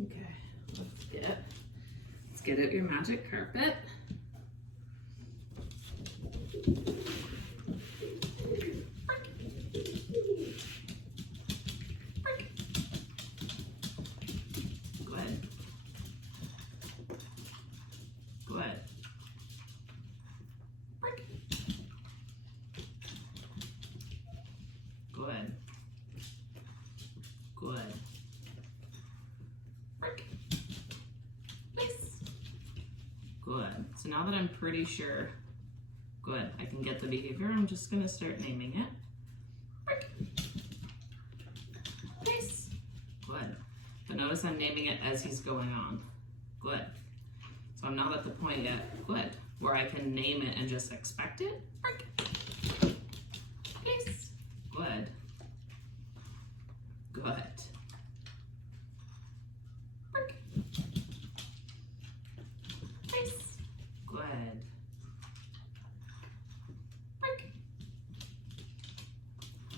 Okay, let's get out your magic carpet. Good. Good. Good. Good. Nice. Good. So now that I'm pretty sure, good, I can get the behavior, I'm just going to start naming it. Nice. Good. But notice I'm naming it as he's going on. Good. So I'm not at the point yet, good, where I can name it and just expect it. Nice. Good. Good. Nice. Good.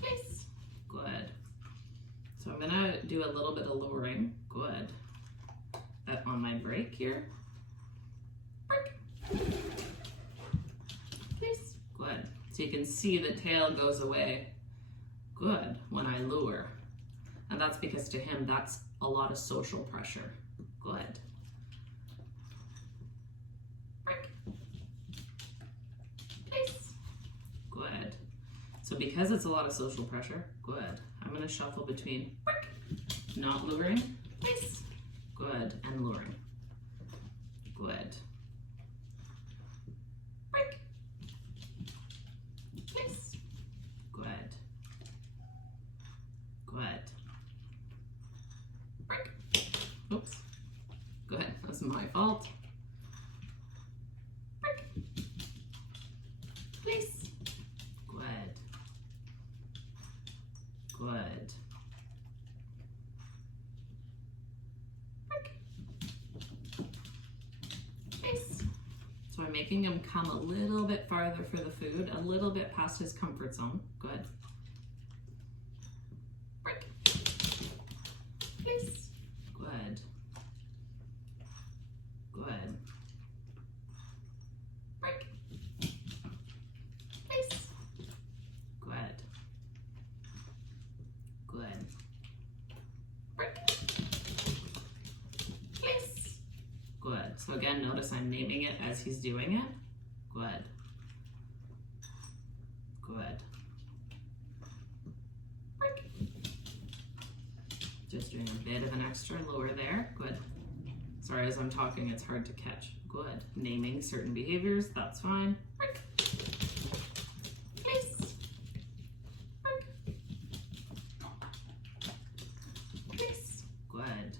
Nice. Good. So I'm gonna do a little bit of lowering. Good. On my break here. Nice. Good. So you can see the tail goes away. Good. When I lure. And that's because to him, that's a lot of social pressure. Good. Nice. Good. So because it's a lot of social pressure, good. I'm going to shuffle between not luring, nice, good, and luring. Good. Nice. Good. Good. Oops. Good. That's my fault. Nice. Good. Good. Nice. So I'm making him come a little bit farther for the food, a little bit past his comfort zone. Good. Nice. Good. Good. Nice. Good. Good. Nice. Good. So again, notice I'm naming it as he's doing it. Good. Good. Just doing a bit of an extra lure there. Good. Sorry, as I'm talking, it's hard to catch. Good. Naming certain behaviors, that's fine. Nice. Nice. Good.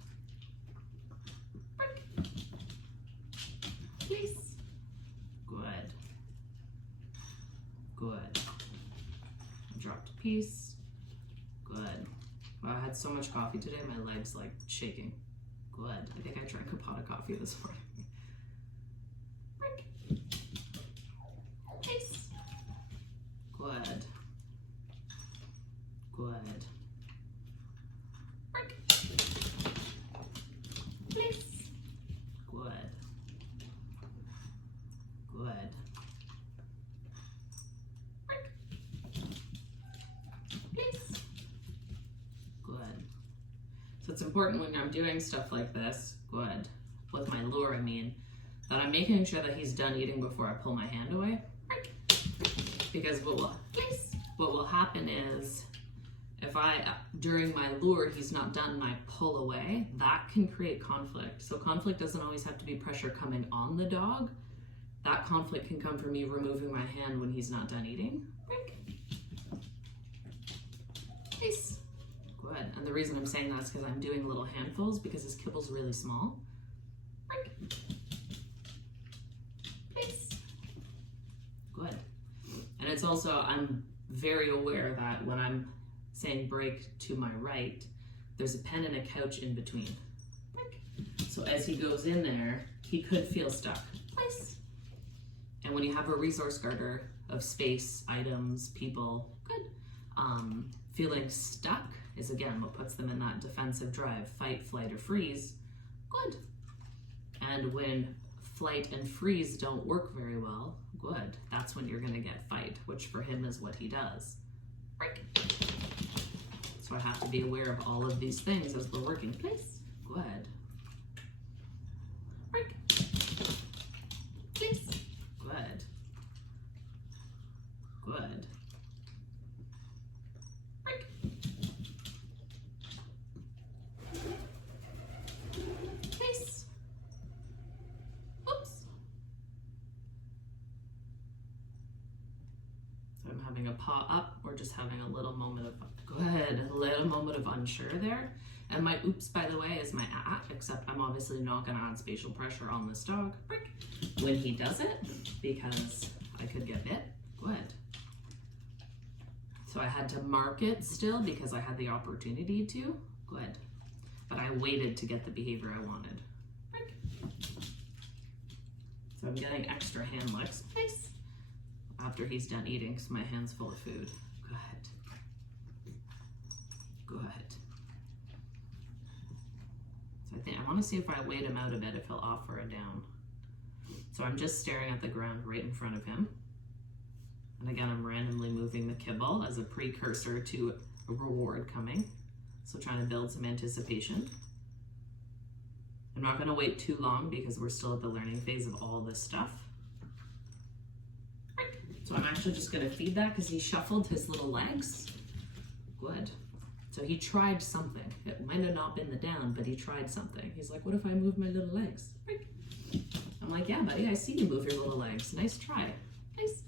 Nice. Good. Good. Dropped a piece. Good. Wow, I had so much coffee today, my leg's like shaking. Good. I think I drank a pot of coffee this morning. Nice. Good. Good. Nice. Good. Good. Nice. Good. So it's important when I'm doing stuff like this, good, with my lure I mean, that I'm making sure that he's done eating before I pull my hand away. Because what will happen is, if during my lure, he's not done and I pull away, that can create conflict. So conflict doesn't always have to be pressure coming on the dog. That conflict can come from me removing my hand when he's not done eating. Nice. Good. And the reason I'm saying that is because I'm doing little handfuls because his kibble's really small. Nice. Good. And it's also, I'm very aware that when I'm saying break to my right, there's a pen and a couch in between. So as he goes in there, he could feel stuck. Nice. And when you have a resource garter of space, items, people, good. Feeling stuck is again what puts them in that defensive drive, fight, flight, or freeze. Good. And when flight and freeze don't work very well, good. That's when you're gonna get fight, which for him is what he does. Break. So I have to be aware of all of these things as we're working. Place. Good. Break. Place. Good. Good. Break. Place. Oops. So I'm having a paw up or just having a little moment of good, a little moment of unsure there. And my oops, by the way, is my except I'm obviously not gonna add spatial pressure on this dog. Break. When he does it, because I could get bit. Good. So I had to mark it still because I had the opportunity to. Good. But I waited to get the behavior I wanted. Break. So I'm getting extra hand licks. Nice. After he's done eating because my hand's full of food. Good. Good. So I think I want to see if I wait him out a bit, if he'll offer a down. So I'm just staring at the ground right in front of him. And again, I'm randomly moving the kibble as a precursor to a reward coming. So trying to build some anticipation. I'm not gonna wait too long because we're still at the learning phase of all this stuff. So I'm actually just gonna feed that because he shuffled his little legs. Good. So he tried something. It might have not been the down, but he tried something. He's like, what if I move my little legs? I'm like, yeah, buddy, I see you move your little legs. Nice try. Nice.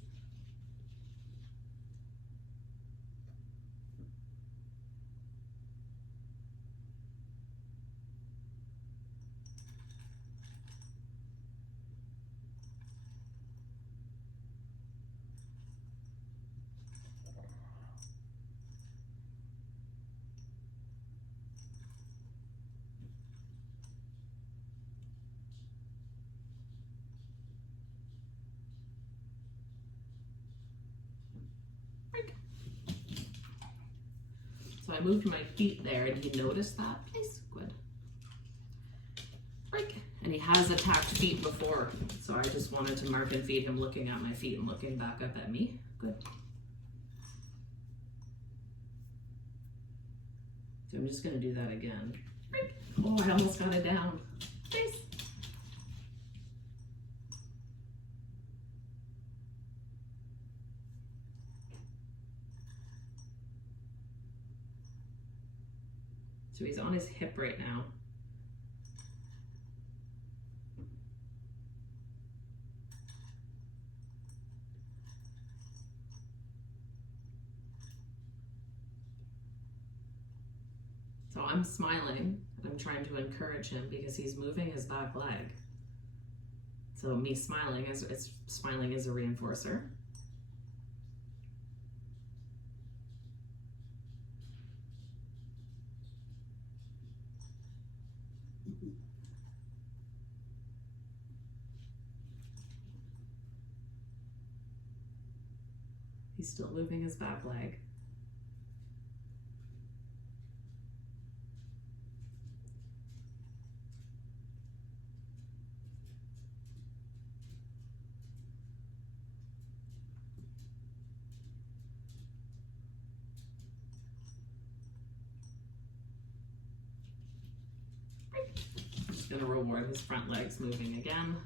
So I moved my feet there and he noticed that. Nice, good. Break. And he has attacked feet before, so I just wanted to mark and feed him looking at my feet and looking back up at me. Good. So I'm just gonna do that again. Break. Oh, I almost got it down. Nice. So he's on his hip right now. So I'm smiling and I'm trying to encourage him because he's moving his back leg. So me smiling is a reinforcer. He's still moving his back leg. Just gonna reward his front legs moving again.